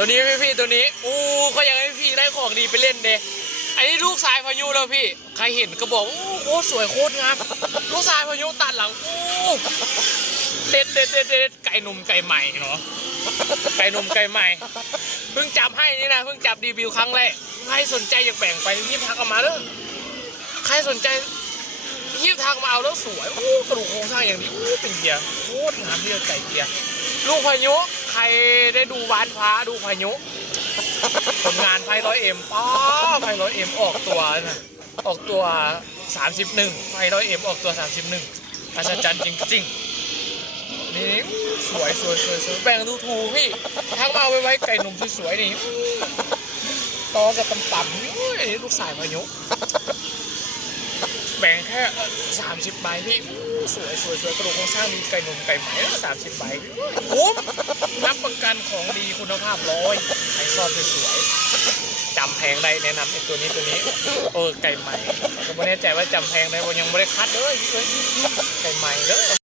ตัวนี้พี่ตัวนี้เขาอยากให้พี่ได้ของดีไปเล่นเดะอันนี้ลูกสายพายุแล้วพี่ใครเห็นก็บอกโคตรสวยโคตรงามลูกสายพายุตัดหลังเด็ดไก่หนุ่มไก่ใหม่เนาะไก่หนุ่มไก่ใหม่เพิ่งจับให้นี่นะเพิ่งจับรีวิวครั้งแรกใครสนใจอยากแบ่งไปรีบทักมาเด้อใครสนใจรีบทักมาเอาแล้วสวยกระดูกโครงสร้างอย่างนี้เป็นเกียร์โคตรงามที่ไก่เกียร์ลูกพายุใครได้ดูวานฟ้าดูพายุผลงานไฟ100Mไฟ100Mออกตัวนะออกตัว31ไฟ100Mออกตัว31อัศจรรย์จริงๆนี่สวยแบ่งถูกพี่ทั้งเอาไว้ไก่หนุ่มสวยๆนี่ต่อกับต่ำๆนี่ลูกสายพายุแบ่งแค่30 ใบพี่สวยกระดูกโครงสร้างมีไก่หนุ่มไก่ใหม่30 ใบคุ้มรับประกันของดีคุณภาพ100ใครชอบสวยจำแพงได้แนะนำไอ้ตัวนี้ไก่ใหม่ผมไม่แน่ใจว่าจำแพงได้ยังไม่ได้คัดเลยไก่ใหม่เด้อ